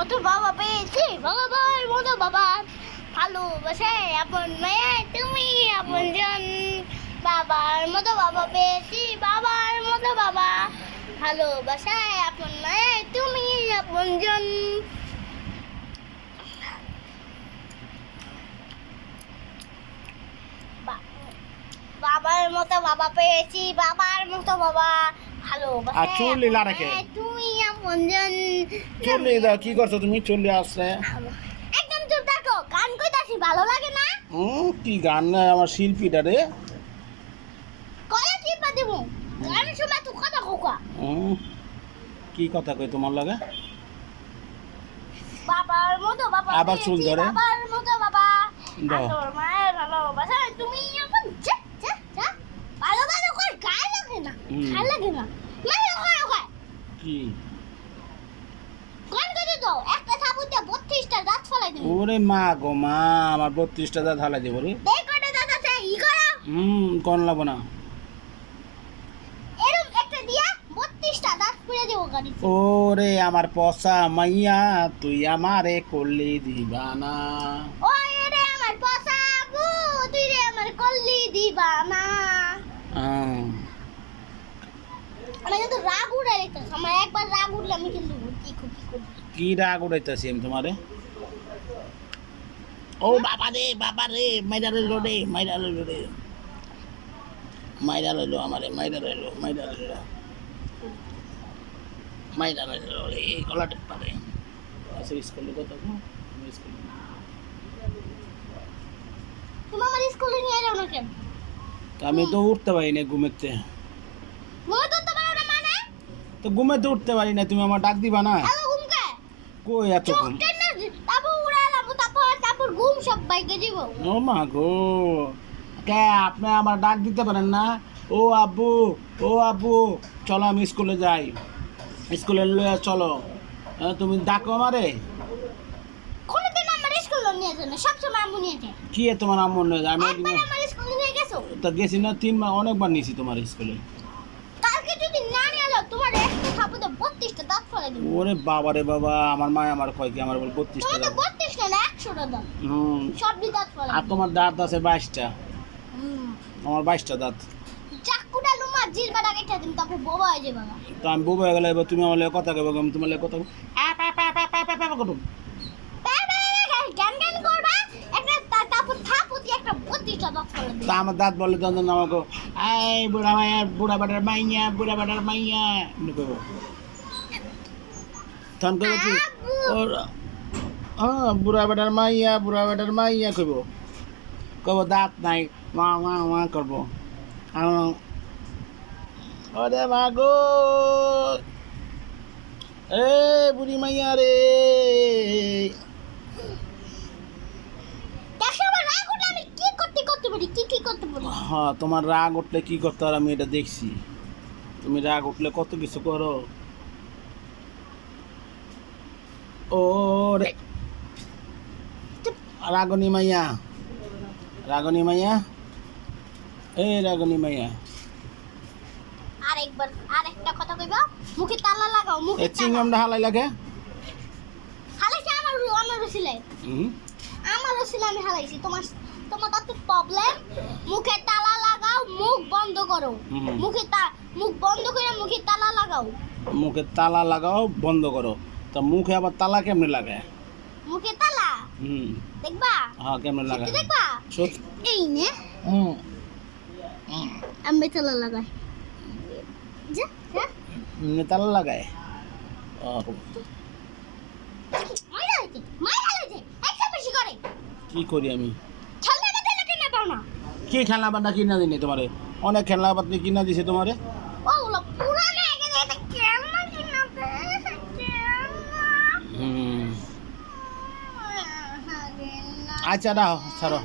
মতো বাবা পেয়েছি, বাবার মতো বাবা। ভালোবাসায় আপন মায়া তুমি আপনজন। বাবার মতো বাবা পেয়েছি, বাবার মতো বাবা। ভালোবাসায় আপন মায়া তুমি আপনজন। বাবার মতো বাবা পেয়েছি, বাবার মতো বাবা। আর চুল লীলা রেখে তুমি আপনজন। চলে দাও, কি করছো তুমি? চলে আসছে একদম চুপ থাকো, গান কইতাছি, ভালো লাগে না? কি গান না আমার শিল্পীটা রে। কলা টিপা দেবো গানের সময় তো কথা কোকা। কি কথা কই তোমার লাগে? বাবার মতো বাবা আবার চুল পেয়েছি, ধরে? বাবার মতো বাবা। দাও। তোর মায়ের ভালোবাসা তুমি এখন যা যা যা। ভালো ভালো কই গায়ে লাগে না, গায়ে লাগে না। মানে ওখানে ওখানে কি গান করে দাও, একটা থাপুতে 32টা দাঁত ফলাই দেবো। ওরে মা গো মা, আমার 32টা দাঁত হালাই দেবো রে। দেখ কটা দাঁত আছে ই করো। কোন লাগবো না। এরকম একটা দিয়া 32টা দাঁত পুড়ে দেবো গাড়ি। ওরে আমার পসা মাইয়া, তুই আমারে করলি দিবানা। ওই রে আমার পসাবু, তুই রে আমার কল্লি দিবানা। আমি কিন্তু রাগ উড়ে রেখেছি, আমার একবার রাগ উঠলে আমি কিন্তু কি করি। কি রাগ উড়াইতেছি আমি তোমারে? ও বাবা রে মাইরা রইলো রে, মাইরা রইলো রে, মাইরা রইলো আমারে, মাইরা রইলো, মাইরা রইলো, মাইরা রইলো রে গলাটা পারে। আচ্ছা স্কুলে কত স্কুলে তুমি আমার স্কুলে নিয়ে যাও না কেন? আমি তো উঠতে পারি না ঘুমেতে। মনে তো তোমার না মানে তো ঘুমেতে উঠতে পারি না, তুমি আমার ডাক দিবা না? এত ঘুমকে কই এত চোখ ঘুম? টেনে তারপর উড়ালাম, তারপর ঘুম সব বাইকে দিব। ও মা গো, কে আপনি আমার ডাক দিতে পারেন না? ও আব্বু, ও আব্বু, চলো আমি স্কুলে যাই, স্কুলে লইয়া চলো। তুমি ডাকো আমারে। কোনোদিন আমার স্কুলে নিয়ে যাও না, সবসময় আম্মু নিয়ে যায়। কি তোমার আম্মু নয়? আমি একবার আমার স্কুলে নিয়ে গেছো? তা গেছি না 3 মাস, অনেকবার নিয়েছি তোমার স্কুলে। কালকে যদি না নিয়ে এলো তোমার একটা থাপুতে 32টা দাঁত ফেলে দেবো। ওরে বাবা রে বাবা, আমার মা আমার কয় কি আমার বল 32টা তোমার তো দাঁত। 32টা না 100টা দাঁত, হুম, সবই দাঁত ফেলে আর দেবো। তোমার দাঁত আছে 22টা, হুম, আমার 22টা দাঁত। চাকুটা লুমা জিরবাটা কেটে দিন, তারপর বোবা হয়ে যাবে না। তো আমি বুবা হয়ে গেলে এবার তুমি আমার লগে কথা কইবে, আমি তোমার লগে কথা করব। গান গান করবা একটা তারপর থাপুতে একটা 32টা দাঁত ফেলে দেবো। তা আমার দাঁত বলে তখন আমাকে এই বুড়া মাইয়া, বুড়া বাটার মাইয়া, বুড়া বাটার মাইয়া এমনি কইব। তখন কইব কি ওর বুড়া বাটার মাইয়া, বুড়া বাটার মাইয়া কইব। কইব দাঁত নাই, মা মা মা করবো। ওরে মা গো, এ বুড়ি মাইয়া রে। দেখো আমার রাগ উঠলে আমি কি করতে পারি, কি করতে পারি। হ্যাঁ, তোমার রাগ উঠলে কি করতে আর আমি এটা দেখছি। তুমি রাগ উঠলে কত কিছু করো। ও রে রাগনি মাইয়া, রাগনি মাইয়া, এই রাগনি মাইয়া। আরেকটা কথা কইবা, মুখে তালা লাগাও, মুখে এই চিংগামটা হালাই লাগে। হালাইছে আমার রসিলাই, আমার রসিলাই আমি হালাইছি। তোমার তো প্রবলেম, মুখে তালা লাগাও, মুখ বন্ধ করো। মুখ বন্ধ করে মুখে তালা লাগাও। মুখে তালা লাগাও, বন্ধ করো। তা মুখে আবার তালা কেমনে লাগায়? মুখে তালা দেখবা? হ্যাঁ, কেমনে লাগায় দেখবা? এই নে আমি তালা লাগাই, যা যা তালা লাগায়। একটা বেশি করে কি করি আমি? খেলনা দিলে কিনে দাও না। কি খেলনা বান্না কিনা দিনি তোমারে? অনেক খেলনা বান্না কিনা দিছে তোমারে। ওগুলো পুরানো হয়ে গেছে, এটা খেলনা কিনা দে। আচ্ছা দাও, ছাড়ো।